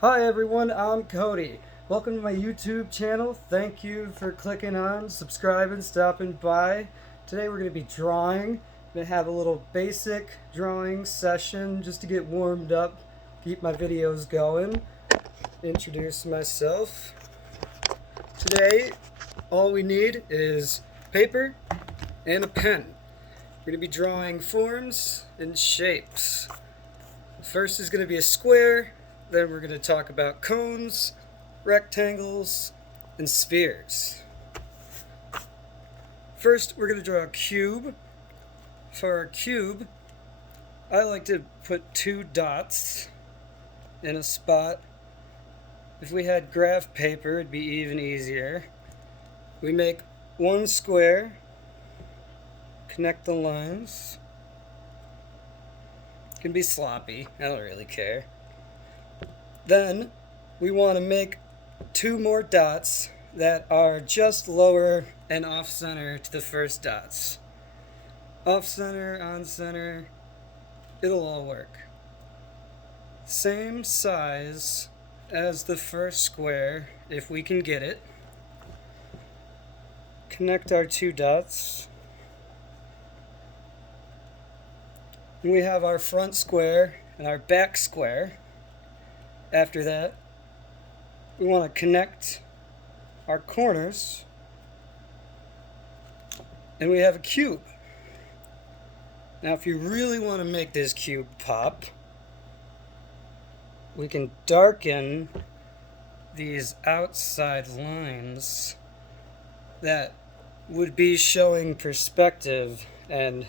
Hi everyone, I'm Cody. Welcome to my YouTube channel. Thank you for clicking on, subscribing, stopping by. Today we're going to be drawing. I'm going to have a little basic drawing session just to get warmed up, keep my videos going. Introduce myself. Today, all we need is paper and a pen. We're going to be drawing forms and shapes. First is going to be a square. Then we're going to talk about cones, rectangles, and spheres. First, we're going to draw a cube. For our cube, I like to put 2 dots in a spot. If we had graph paper, it'd be even easier. We make 1 square, connect the lines. It can be sloppy, I don't really care. Then we want to make 2 more dots that are just lower and off center to the first dots. Off center, on center, it'll all work. Same size as the first square if we can get it. Connect our 2 dots. And we have our front square and our back square. After that, we want to connect our corners, and we have a cube. Now, if you really want to make this cube pop, we can darken these outside lines that would be showing perspective. And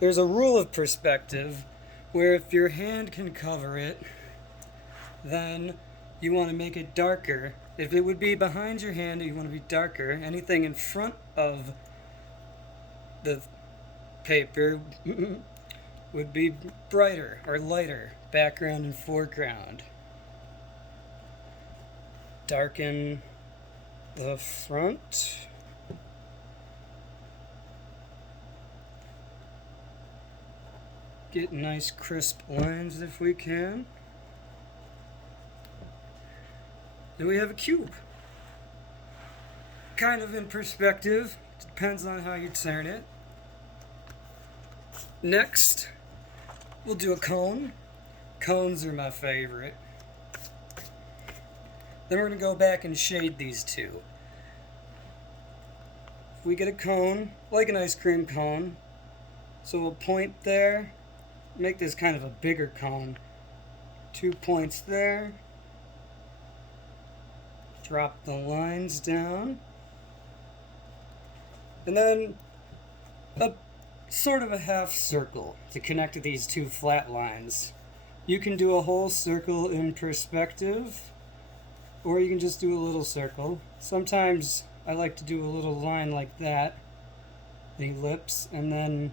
there's a rule of perspective where if your hand can cover it, then you want to make it darker. If it would be behind your hand, you want to be darker. Anything in front of the paper would be brighter or lighter, background and foreground. Darken the front. Get nice crisp lines if we can. Then we have a cube. Kind of in perspective, depends on how you turn it. Next, we'll do a cone. Cones are my favorite. Then we're going to go back and shade these 2. If we get a cone, like an ice cream cone, so we'll point there, make this kind of a bigger cone. 2 points there. Drop the lines down. And then a sort of a half circle to connect these 2 flat lines. You can do a whole circle in perspective, or you can just do a little circle. Sometimes I like to do a little line like that, the ellipse, and then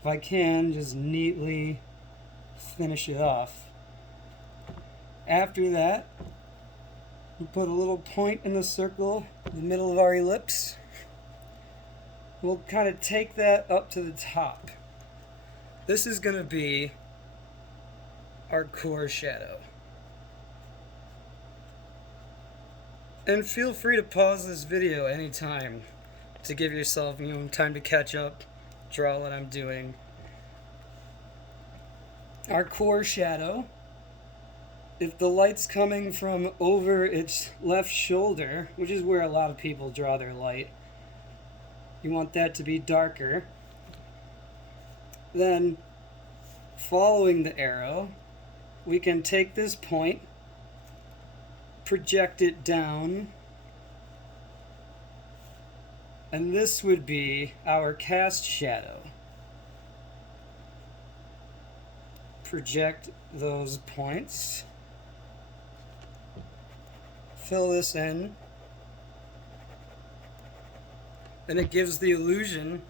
if I can, just neatly finish it off. After that, we put a little point in the circle in the middle of our ellipse. We'll kind of take that up to the top. This is going to be our core shadow. And feel free to pause this video anytime to give yourself, time to catch up, draw what I'm doing. Our core shadow, if the light's coming from over its left shoulder, which is where a lot of people draw their light, you want that to be darker. Then, following the arrow, we can take this point, project it down, and this would be our cast shadow. Project those points. Fill this in, and it gives the illusion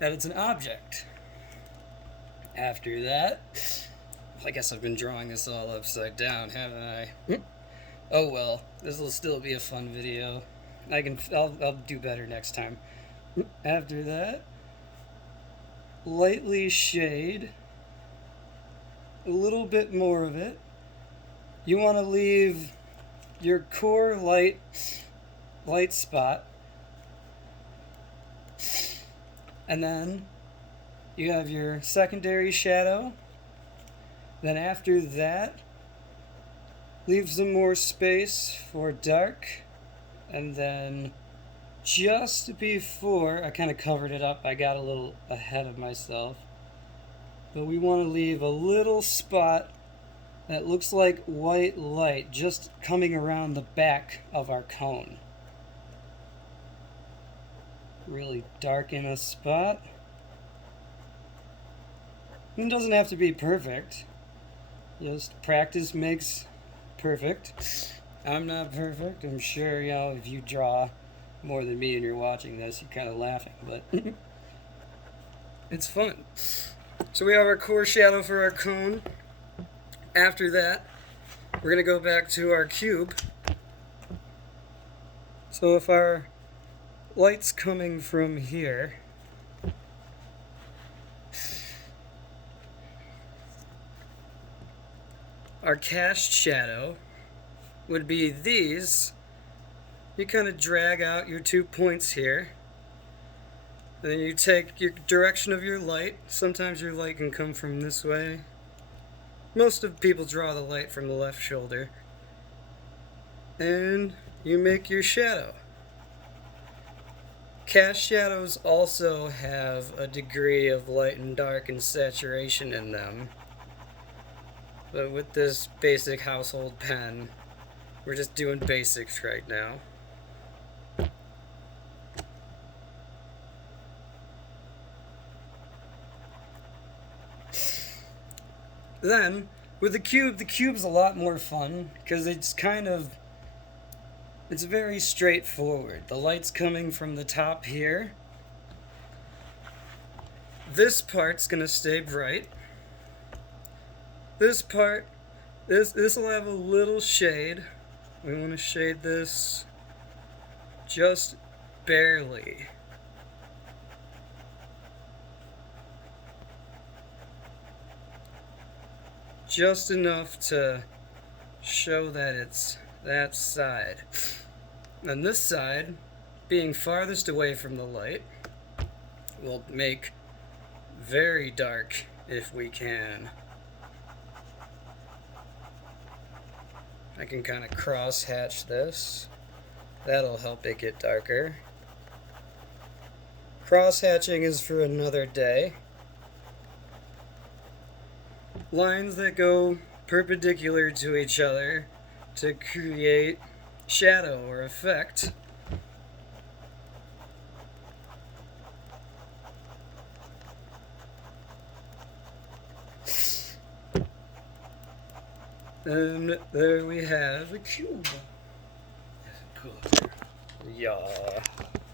that it's an object. After that, I guess I've been drawing this all upside down, haven't I? Oh well, this will still be a fun video. I'll do better next time. After that, lightly shade a little bit more of it. you want to leave your core light spot, and then you have your secondary shadow. Then after that, leave some more space for dark, and then just before, I kind of covered it up, I got a little ahead of myself, but we want to leave a little spot that looks like white light just coming around the back of our cone. Really darken a spot. It doesn't have to be perfect. Just practice makes perfect. I'm not perfect. I'm sure, if you draw more than me and you're watching this, you're kind of laughing, but it's fun. So we have our core shadow for our cone. After that, we're going to go back to our cube. So if our light's coming from here, our cast shadow would be these. You kind of drag out your 2 points here. Then you take your direction of your light. Sometimes your light can come from this way. Most of people draw the light from the left shoulder. And you make your shadow. Cast shadows also have a degree of light and dark and saturation in them. But with this basic household pen, we're just doing basics right now. Then, with the cube's a lot more fun, because it's very straightforward. The light's coming from the top here. This part's gonna stay bright. This part, this will have a little shade. We want to shade this just barely. Just enough to show that it's that side. And this side, being farthest away from the light, will make very dark if we can. I can kind of cross-hatch this. That'll help it get darker. Cross-hatching is for another day. Lines that go perpendicular to each other to create shadow or effect. And there we have a cube. Cool. Yeah.